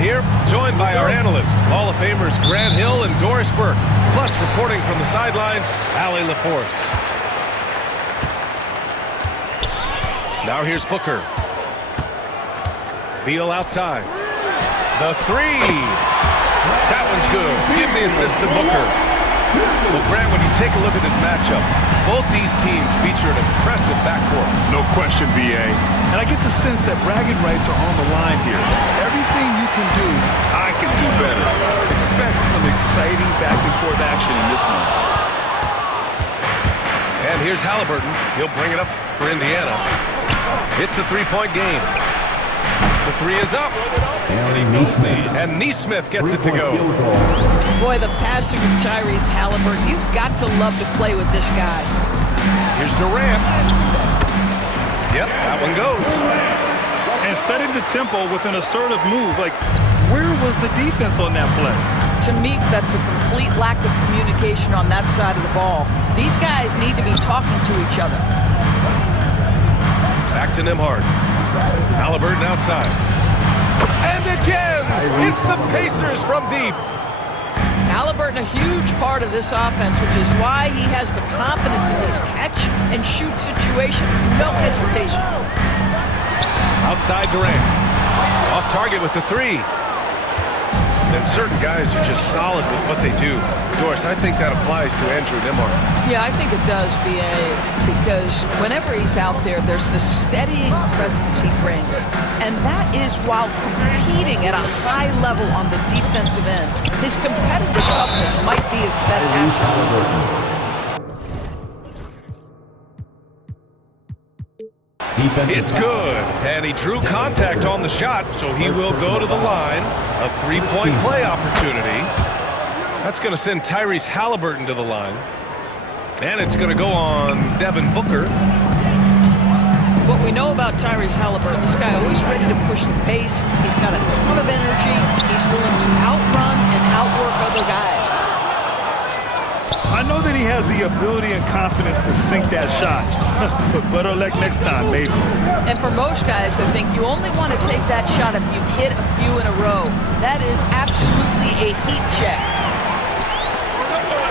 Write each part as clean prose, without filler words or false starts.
here, joined by our analysts, Hall of Famers Grant Hill and Doris Burke, plus reporting from the sidelines, Allie LaForce. Now here's Booker. Beal outside. The three. That one's good. Give the assist to Booker. Well, Grant, when you take a look at this matchup, both these teams feature an impressive backcourt. No question, B.A. And I get the sense that bragging rights are on the line here. Everything you can do, I can do better. Expect some exciting back-and-forth action in this one. And here's Halliburton. He'll bring it up for Indiana. It's a three-point game. The three is up. And Nesmith gets it to go. Boy, the passing of Tyrese Halliburton, you've got to love to play with this guy. Here's Durant. Yep, that one goes. And setting the tempo with an assertive move. Like, where was the defense on that play? To me, that's a complete lack of communication on that side of the ball. These guys need to be talking to each other. Back to Nembhard. Halliburton outside. And again, it's the Pacers from deep. Halliburton, a huge part of this offense, which is why he has the confidence in these catch-and-shoot situations. No hesitation. Outside Durant. Off target with the three. And certain guys are just solid with what they do. Doris, I think that applies to Andrew Nembhard. Yeah, I think it does, B.A., because whenever he's out there, there's this steadying presence he brings. And that is while competing at a high level on the defensive end. His competitive toughness might be his best attribute. It's good, and he drew contact on the shot, so he will go to the line. A three-point play opportunity. That's going to send Tyrese Halliburton to the line. And it's going to go on Devin Booker. What we know about Tyrese Halliburton, this guy always ready to push the pace. He's got a ton of energy. He's willing to outrun and outwork other guys. I know that he has the ability and confidence to sink that shot. But better luck next time, maybe. And for most guys, I think you only want to take that shot if you've hit a few in a row. That is absolutely a heat check.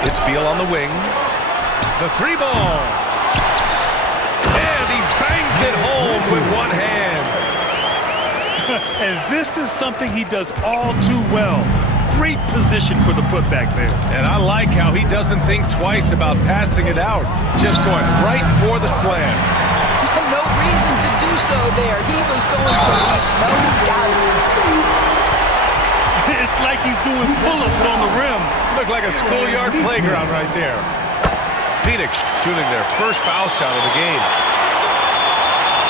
It's Beal on the wing. The three ball. And he bangs it home with one hand. And this is something he does all too well. Great position for the putback there. And I like how he doesn't think twice about passing it out. Just going right for the slam. No reason to do so there. He was going to leave no doubt. It's like he's doing pull-ups on the rim. Looked like a schoolyard playground right there. Phoenix shooting their first foul shot of the game.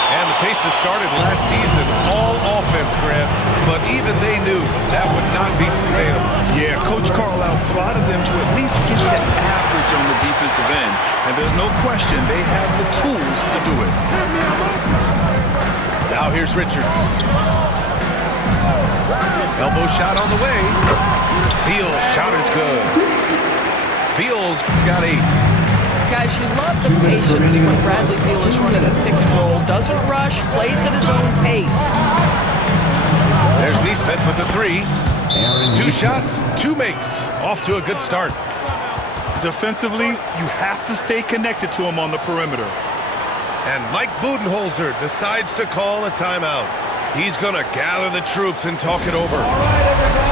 And the Pacers started last season all offense, Grant, but even they knew that would not be sustainable. Yeah, Coach Carlisle prodded them to at least get that average on the defensive end. And there's no question they have the tools to do it. Now here's Richards. Elbow shot on the way. Beal's shot is good. Beal's got 8. Guys, you love the patience when Bradley Beal is running a pick and roll. Doesn't rush, plays at his own pace. There's Nesmith with the three. 2 shots, 2 makes. Off to a good start. Defensively, you have to stay connected to him on the perimeter. And Mike Budenholzer decides to call a timeout. He's going to gather the troops and talk it over. All right, everybody.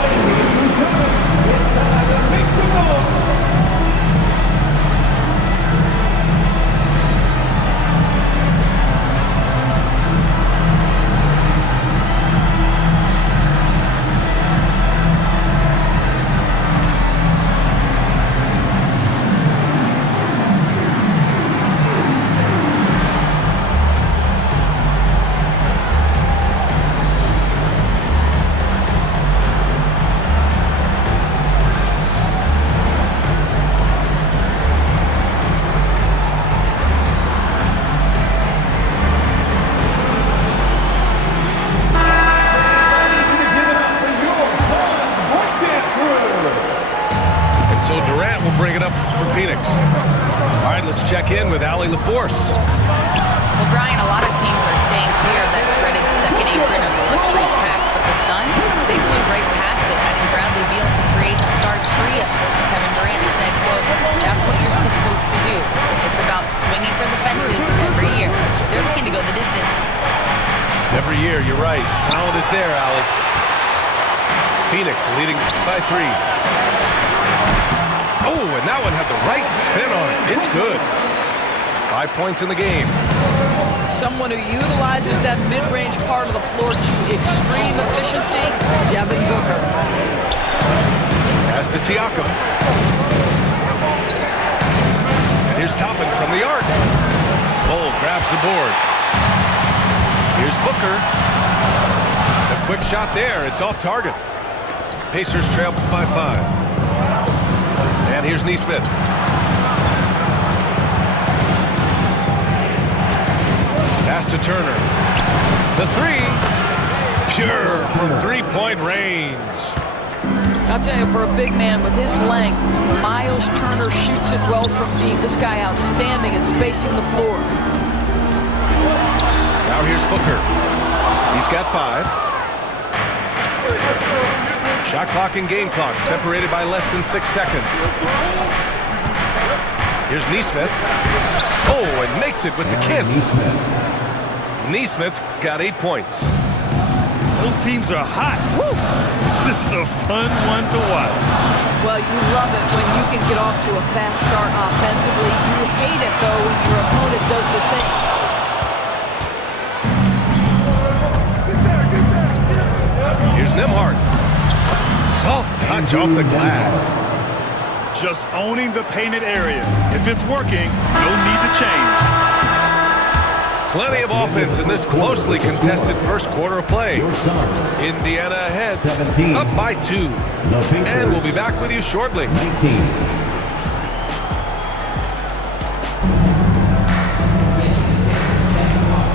Check in with Allie LaForce. Well, Brian, a lot of teams are staying clear of that dreaded second apron of the luxury tax, but the Suns, they blew right Every year, you're right. Talent is there, Allie. Phoenix leading by 3. Oh, and that one had the right spin on it. It's good. 5 points in the game. Someone who utilizes that mid-range part of the floor to extreme efficiency, Devin Booker. Pass to Siakam. And here's Toppin from the arc. Bull grabs the board. Here's Booker. A quick shot there. It's off target. Pacers trail by 5. And here's Nesmith. Pass to Turner. The 3. Pure from three-point range. I'll tell you, for a big man with his length, Miles Turner shoots it well from deep. This guy outstanding at spacing the floor. Now here's Booker. He's got 5. Shot clock and game clock separated by less than 6 seconds. Here's Nesmith. Oh, and makes it with the kiss. Nesmith's got 8 points. Both teams are hot. Woo! This is a fun one to watch. Well, you love it when you can get off to a fast start offensively. You hate it, though, when your opponent does the same. Here's Nembhard. Soft touch off the glass. Just owning the painted area. If it's working, no need to change. Plenty of offense in this closely contested first quarter of play. Indiana ahead, up by 2. And we'll be back with you shortly.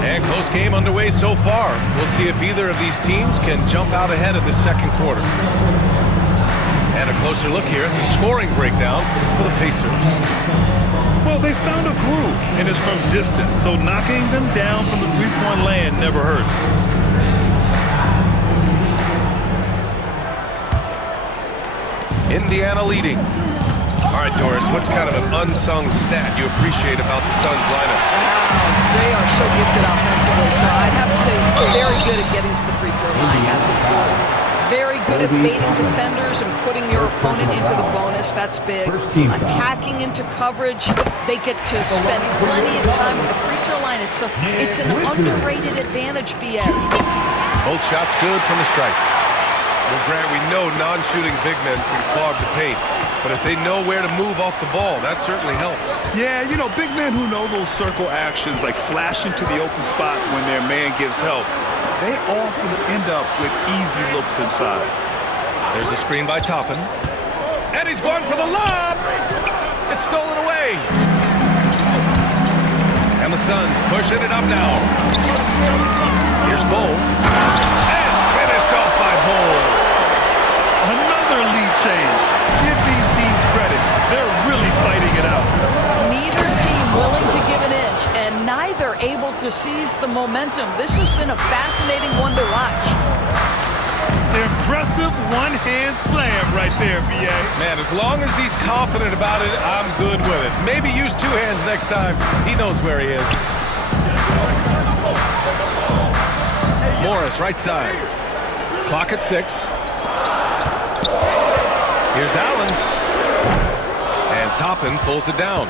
And close game underway so far. We'll see if either of these teams can jump out ahead of the second quarter. And a closer look here at the scoring breakdown for the Pacers. Well, they found a groove, and it's from distance, so knocking them down from the three-point land never hurts. Indiana leading. All right, Doris, what's kind of an unsung stat you appreciate about the Suns lineup? They are so gifted offensively, so I'd have to say very good at getting to the free throw line. That's a goal. Very good at baiting defenders and putting your opponent into the bonus. That's big. Attacking into coverage. They get to spend plenty of time with the free throw line. It's an underrated advantage, BA. Both shots good from the stripe. Well, Grant, we know non-shooting big men can clog the paint, but if they know where to move off the ball, that certainly helps. Yeah, you know, big men who know those circle actions, like flashing to the open spot when their man gives help, they often end up with easy looks inside. There's a screen by Toppin. And he's going for the lob! It's stolen away! And the Suns pushing it up now. Here's Bull. And finished off by Bull. Another lead change. Give these teams credit. They're really fighting it out. Neither team willing to give an inch, and neither able to seize the momentum. This has been a fascinating one to watch. Impressive one-hand slam right there, B.A. Man, as long as he's confident about it, I'm good with it. Maybe use 2 hands next time. He knows where he is. Morris, right side. Clock at 6. Here's Allen. And Toppin pulls it down.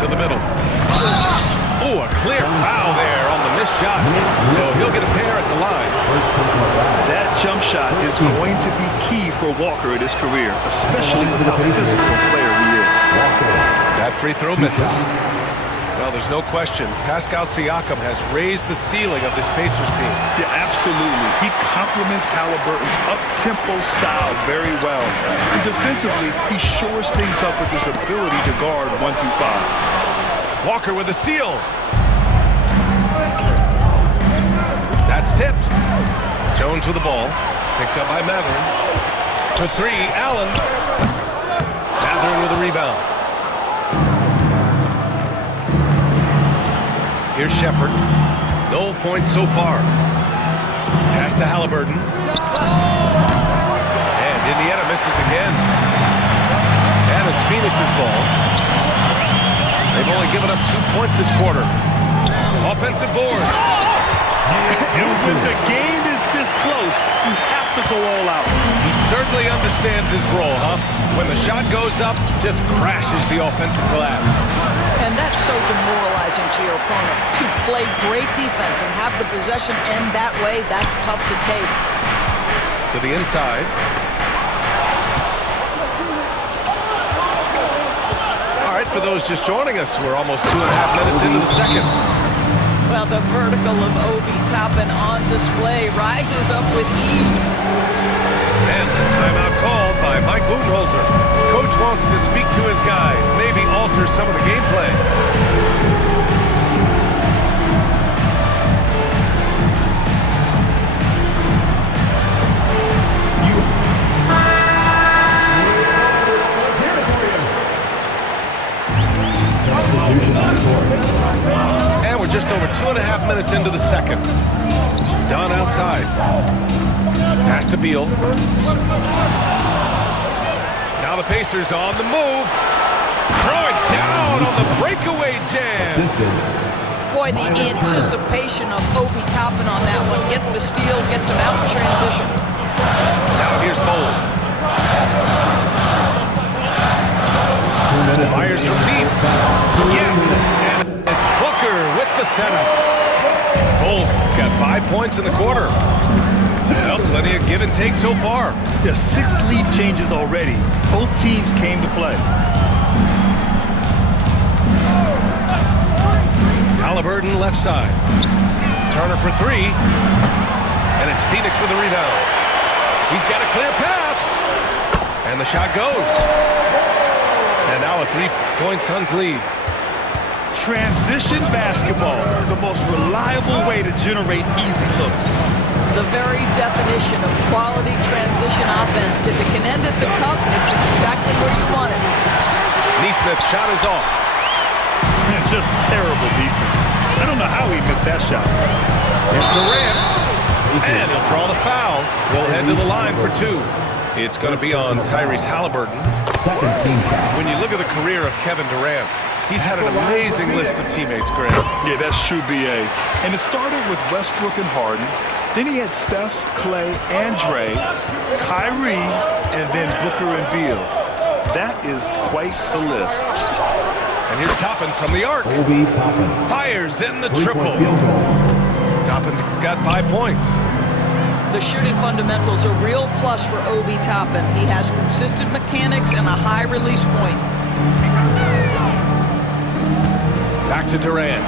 To the middle. Oh, a clear foul there on the missed shot. So he'll get a pair at the line. That jump shot is going to be key for Walker in his career, especially with how physical a player he is. That free throw misses. Well, there's no question. Pascal Siakam has raised the ceiling of this Pacers team. Yeah, absolutely. He complements Halliburton's up-tempo style very well. And defensively, he shores things up with his ability to guard 1 through 5. Walker with a steal. That's tipped. Jones with the ball. Picked up by Mathurin. For 3, Allen. Mathurin with a rebound. Here's Shepherd. No points so far. Pass to Halliburton. And Indiana misses again. And it's Phoenix's ball. They've only given up 2 points this quarter. offensive board. And when the game is this close, you have to go all out. He certainly understands his role, huh? When the shot goes up, just crashes the offensive glass. And that's so demoralizing to your opponent. To play great defense and have the possession end that way, that's tough to take. To the inside. All right, for those just joining us, we're almost 2.5 minutes into the second. Well, the vertical of Obi Toppin on display rises up with ease. And the timeout called by Mike Budenholzer. Coach wants to speak to his guys, maybe alter some of the gameplay. And we're just over 2.5 minutes into the second. Dunn outside. Pass to Beal. Now the Pacers on the move. Throw it down on the breakaway jam. Boy, the anticipation of Obi Toppin on that one. Gets the steal, gets him out in transition. Now here's Bold. Fires from deep. Yes! And it's Booker with the setup. Bold's got 5 points in the quarter. Well, plenty of give and take so far. Yeah, 6 lead changes already. Both teams came to play. Halliburton left side. Turner for 3. And it's Phoenix with the rebound. He's got a clear path. And the shot goes. And now a 3-point Suns lead. Transition basketball, the most reliable way to generate easy looks. The very definition of quality transition offense. If it can end at the cup, it's exactly where you want it. Nesmith's shot is off. Man, just terrible defense. I don't know how he missed that shot. Here's Durant. And he'll draw the foul. He'll head to the line for 2. It's going to be on Tyrese Halliburton. Second team foul. When you look at the career of Kevin Durant, he's had an amazing list of teammates, Greg. Yeah, that's true, B.A. And it started with Westbrook and Harden. Then he had Steph, Clay, and Dre, Kyrie, and then Booker and Beal. That is quite the list. And here's Toppin from the arc. Obi Toppin. Fires in the 3-point triple. field goal. Toppin's got 5 points. The shooting fundamentals a real plus for Obi Toppin. He has consistent mechanics and a high release point. Back to Durant.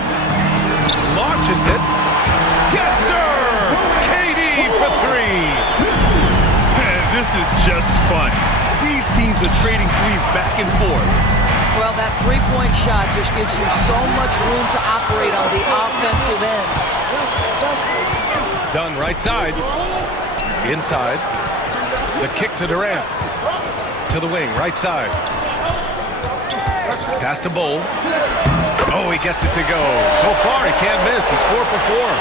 Launches it. Yes, sir! KD for 3. Man, this is just fun. These teams are trading threes back and forth. Well, that 3-point shot just gives you so much room to operate on the offensive end. Dunn right side. Inside. The kick to Durant. To the wing, right side. Pass to Bowl. Oh, he gets it to go. So far, he can't miss. He's 4 for 4.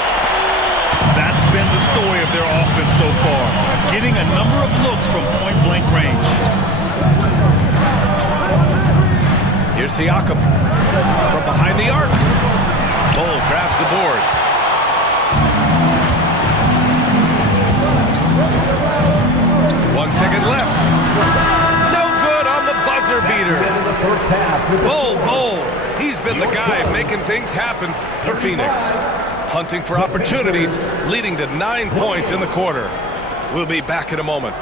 That's been the story of their offense so far. Getting a number of looks from point-blank range. Here's Siakam. From behind the arc. Bowl grabs the board. 1 second left. No good on the buzzer beater. Bowl. He's been the guy making things happen for Phoenix. Hunting for opportunities, leading to 9 points in the quarter. We'll be back in a moment.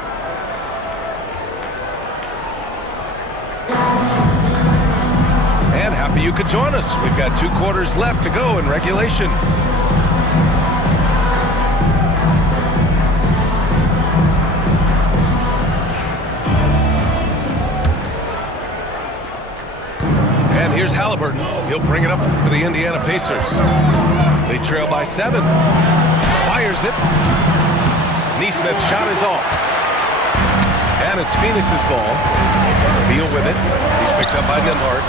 And happy you could join us. We've got 2 quarters left to go in regulation. And here's Halliburton. He'll bring it up for the Indiana Pacers. They trail by 7. Fires it. Nesmith's shot is off. And it's Phoenix's ball. Beal with it. He's picked up by Nembhard.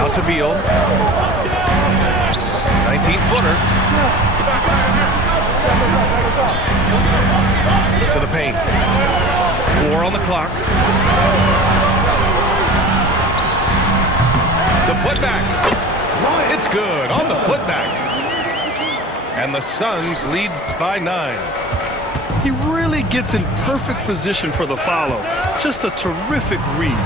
Out to Beal. 19-footer. To the paint. 4 on the clock. The putback. It's good on the putback. And the Suns lead by 9. He really gets in perfect position for the follow. Just a terrific read.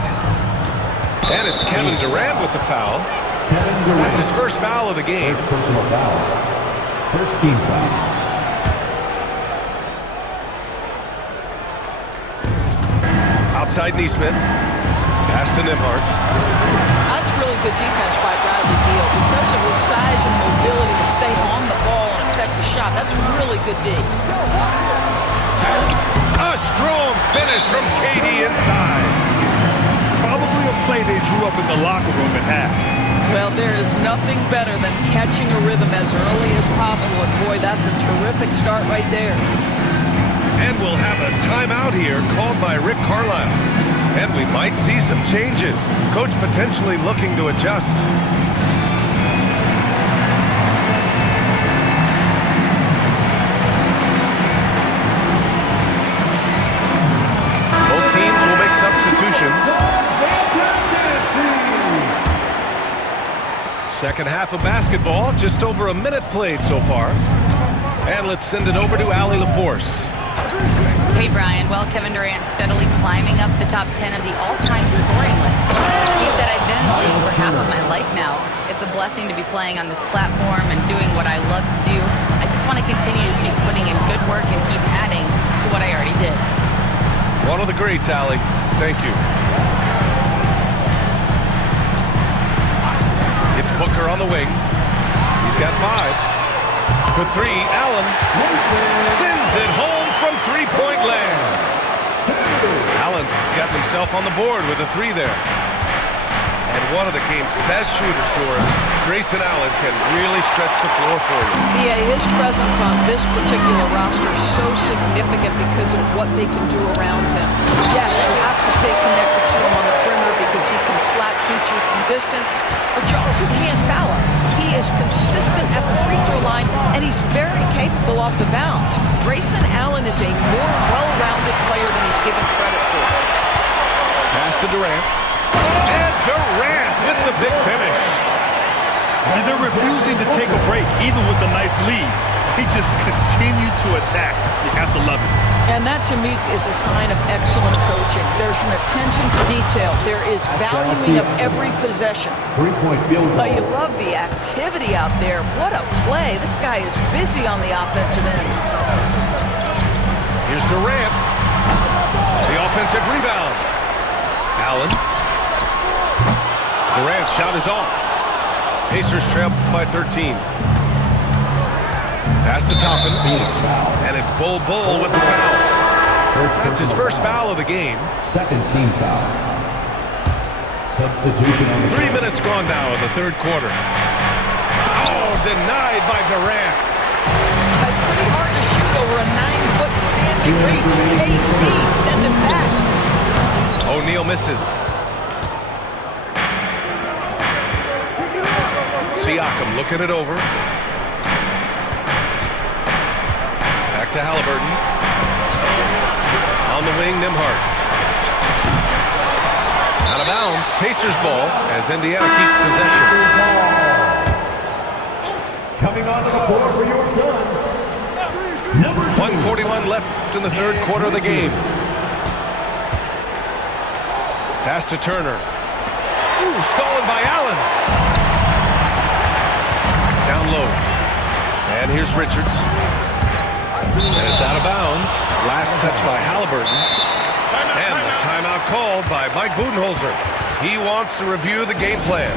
And it's Kevin Durant with the foul. Kevin Durant. That's his first foul of the game. First personal foul. First team foul. Outside Neesmith. Pass to Nembhard. That's really good defense by Bradley Beal. Because of his size and mobility to stay on the ball and affect the shot, that's really good D. A strong finish from KD inside. Probably a play they drew up in the locker room at half. Well, there is nothing better than catching a rhythm as early as possible, and boy, that's a terrific start right there. And we'll have a timeout here called by Rick Carlisle. And we might see some changes. Coach potentially looking to adjust. Both teams will make substitutions. Second half of basketball, just over a minute played so far. And let's send it over to Allie LaForce. Hey, Brian. Well, Kevin Durant steadily climbing up the top 10 of the all-time scoring list. He said, I've been in the league for half of my life now. It's a blessing to be playing on this platform and doing what I love to do. I just want to continue to keep putting in good work and keep adding to what I already did. One of the greats, Allie. Thank you. It's Booker on the wing. He's got 5. For 3, Allen sends it home from three-point land. Allen's got himself on the board with a 3 there. And one of the game's best shooters, Doris. Grayson Allen can really stretch the floor for you. Yeah, his presence on this particular roster is so significant because of what they can do around him. Yes, you have to stay connected to him on the perimeter because he can flat beat you from distance, but you also can't foul him. He is consistent at the free throw line, and he's very capable off the bounce. Grayson Allen is a more well-rounded player than he's given credit for. Pass to Durant. And Durant with the big finish. And they're refusing to take a break, even with a nice lead. They just continue to attack. You have to love it. And that, to me, is a sign of excellent coaching. There's an attention to detail. There is valuing of every possession. 3-point field goal. But you love the activity out there. What a play. This guy is busy on the offensive end. Here's Durant. The offensive rebound. Allen. Durant's shot is off. Pacers trail by 13. Pass to Toppin. And it's Bol Bol with the foul. That's his first foul of the game. Second team foul. Substitution on the 3 minutes gone now in the third quarter. Oh, denied by Durant. It's pretty hard to shoot over a 9-foot standing reach. KD, send him back. O'Neal misses. Siakam looking it over. Back to Halliburton. On the wing, Nembhard. Out of bounds, Pacers ball as Indiana keeps possession. Coming onto the floor for your Suns. Number 2. 1:41 left in the third quarter of the game. Pass to Turner. Ooh, stolen by Allen. Down low. And here's Richards. And it's out of bounds. Last touch by Halliburton. And the timeout called by Mike Budenholzer. He wants to review the game plan.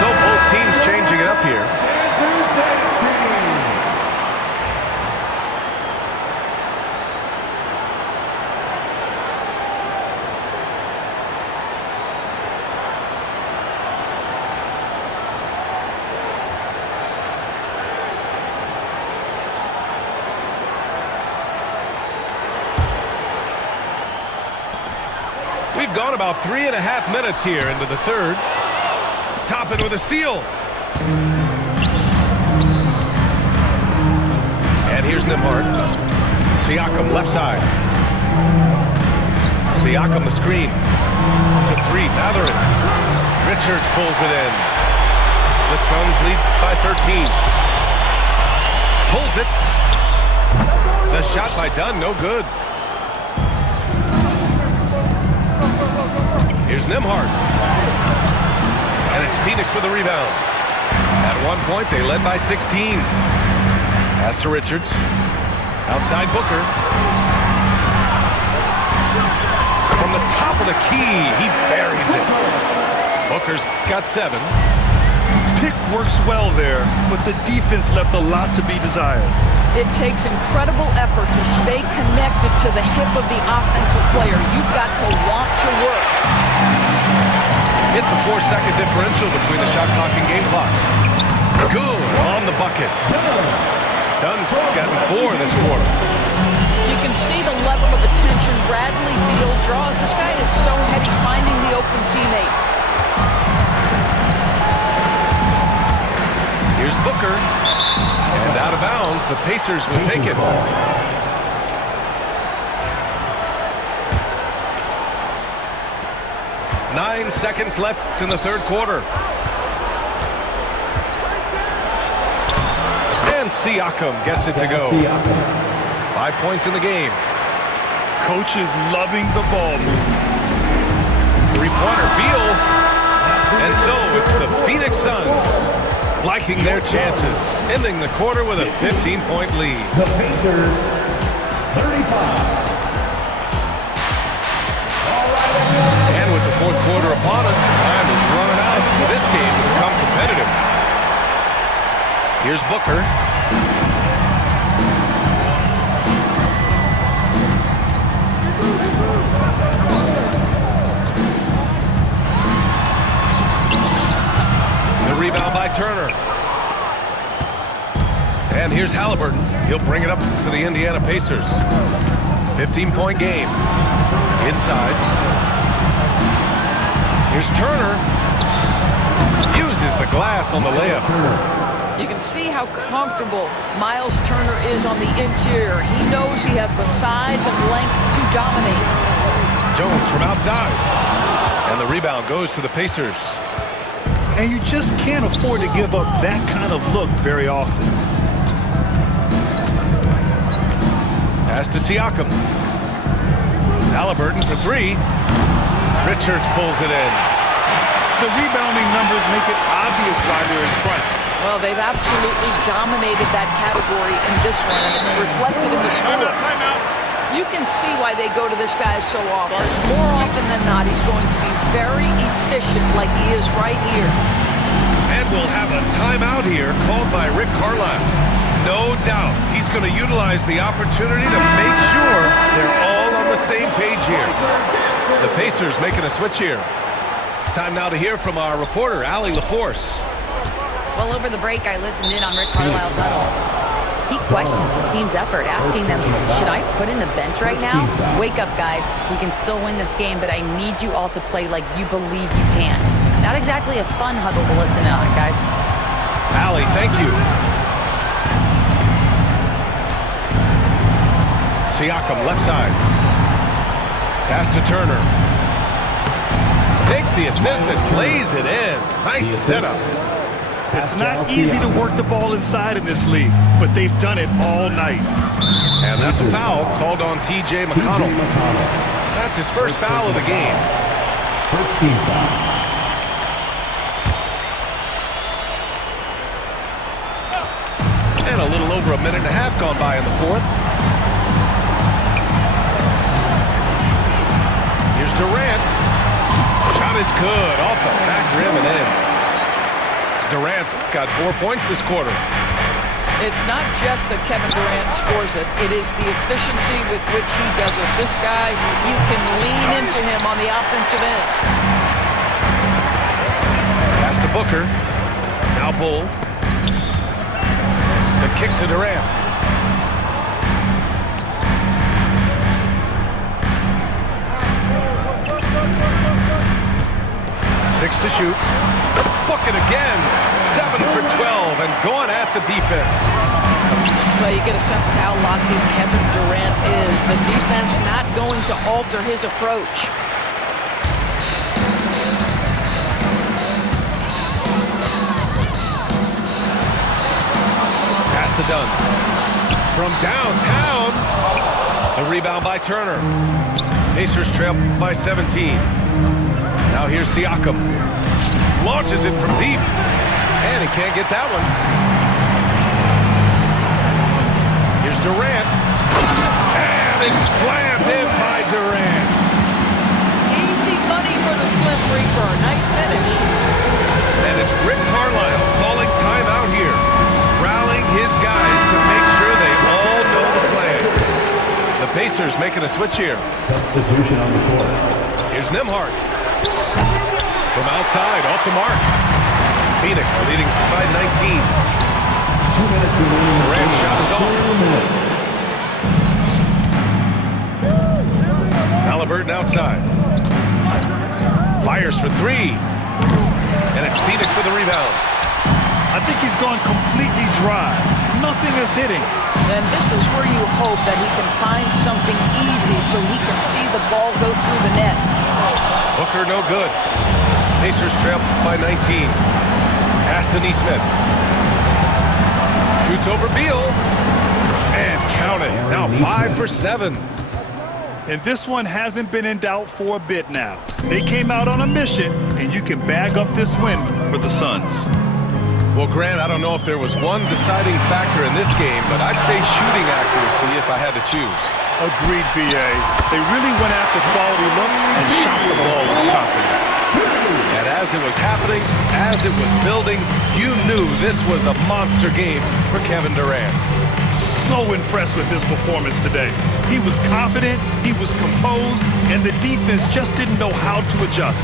So both teams changing it up here. We've gone about 3.5 minutes here into the third. Toppin with a steal. And here's Nembhard. Siakam left side. Siakam the screen. To three, Mathurin. Richards pulls it in. The Suns lead by 13. Pulls it. The shot by Dunn, no good. Here's Nembhard. And it's Phoenix with a rebound. At one point, they led by 16. Pass to Richards. Outside Booker. From the top of the key, he buries it. Booker's got 7. Pick works well there, but the defense left a lot to be desired. It takes incredible effort to stay connected to the hip of the offensive player. You've got to want to work. It's a 4-second differential between the shot clock and game clock. Good on the bucket. Dunn's gotten 4 this quarter. You can see the level of attention Bradley Beal draws. This guy is so heady finding the open teammate. Here's Booker. And out of bounds, the Pacers will take it. Nine seconds left in the third quarter. And Siakam gets it to go. 5 points in the game. Coach is loving the ball move. Three-pointer, Beal. And so it's the Phoenix Suns liking their chances, ending the quarter with a 15-point lead. The Pacers, 35. And with the fourth quarter upon us, time is running out for this game to become competitive. Here's Booker. The rebound by Turner. And here's Haliburton. He'll bring it up to the Indiana Pacers. 15-point game. Inside. Here's Turner. Uses the glass on the layup. You can see how comfortable Miles Turner is on the interior. He knows he has the size and length to dominate. Jones from outside. And the rebound goes to the Pacers. And you just can't afford to give up that kind of look very often. Pass to Siakam. Haliburton for 3. Richards pulls it in. The rebounding numbers make it obvious why they're in front. Well, they've absolutely dominated that category in this one, and it's reflected in the score. You can see why they go to this guy so often. More often than not, he's going to be very efficient like he is right here. And we'll have a timeout here called by Rick Carlisle. No doubt he's going to utilize the opportunity to make sure they're all on the same page here. The Pacers making a switch here. Time now to hear from our reporter, Allie LaForce. Well, over the break, I listened in on Rick Carlisle's huddle. He questioned his team's effort, asking them, should I put in the bench right now? Wake up, guys. We can still win this game, but I need you all to play like you believe you can. Not exactly a fun huddle to listen in on, guys. Allie, thank you. Siakam, left side. Pass to Turner. Takes the assist and lays it in. Nice setup. It's not easy to work the ball inside in this league, but they've done it all night. And that's a foul called on T.J. McConnell. That's his first foul of the game. First team foul. And a little over a minute and a half gone by in the fourth. Here's Durant. Shot is good off the back rim and in. Durant's got 4 points this quarter. It's not just that Kevin Durant scores it. It is the efficiency with which he does it. This guy, you can lean into him on the offensive end. Pass to Booker. Now Bull. The kick to Durant. Six to shoot. Book it again. 7 for 12 and going at the defense. Well, you get a sense of how locked in Kevin Durant is. The defense not going to alter his approach. Pass to Dunn. From downtown. The rebound by Turner. Pacers trail by 17. Now here's Siakam. Launches it from deep. And he can't get that one. Here's Durant. And it's slammed in by Durant. Easy money for the Slim Reaper. Nice finish. And it's Rick Carlisle calling timeout here. Rallying his guys to make sure they all know the plan. The Pacers making a switch here. Substitution on the court. Here's Nembhard. From outside, off the mark. Phoenix leading by 19. 2 minutes remaining. Durant's shot is off. 2 minutes. Halliburton outside. Fires for three. And it's Phoenix with the rebound. I think he's gone completely dry. Nothing is hitting. And this is where you hope that he can find something easy so he can see the ball go through the net. Booker no good. Pacers trail by 19. Pass to Nesmith. Shoots over Beal. And count it. Now 5 for 7. And this one hasn't been in doubt for a bit now. They came out on a mission, and you can bag up this win for the Suns. Well, Grant, I don't know if there was one deciding factor in this game, but I'd say shooting accuracy if I had to choose. Agreed, B.A. They really went after quality looks and shot the ball with confidence. And as it was happening, as it was building, you knew this was a monster game for Kevin Durant. So impressed with his performance today. He was confident, he was composed, and the defense just didn't know how to adjust.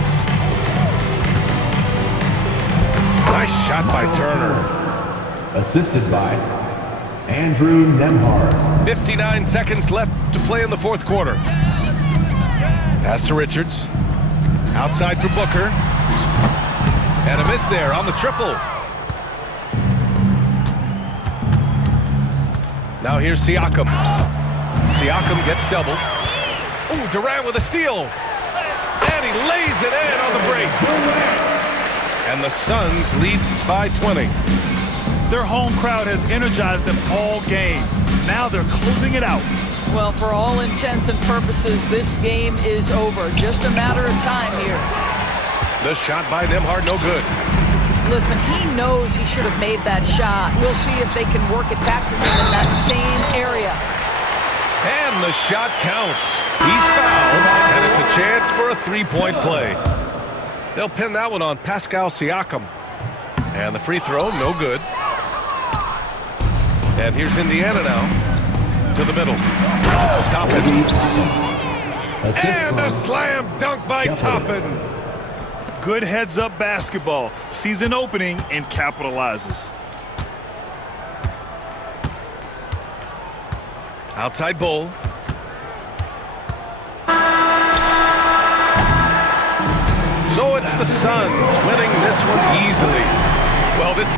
Nice shot by Turner. Assisted by Andrew Nembhard. 59 seconds left to play in the fourth quarter. Pass to Richards. Outside for Booker. And a miss there on the triple. Now here's Siakam. Siakam gets doubled. Ooh, Durant with a steal. And he lays it in on the break. And the Suns lead by 20. Their home crowd has energized them all game. Now they're closing it out. Well, for all intents and purposes, this game is over. Just a matter of time here. The shot by Nembhard, no good. Listen, he knows he should have made that shot. We'll see if they can work it back to him in that same area. And the shot counts. He's fouled, and it's a chance for a three-point play. They'll pin that one on Pascal Siakam. And the free throw, no good. And here's Indiana now. To the middle. Toppin. And the slam dunk by Toppin. Good heads-up basketball. Sees an opening and capitalizes. Outside Bull. So it's the Suns winning this one easily. Well, this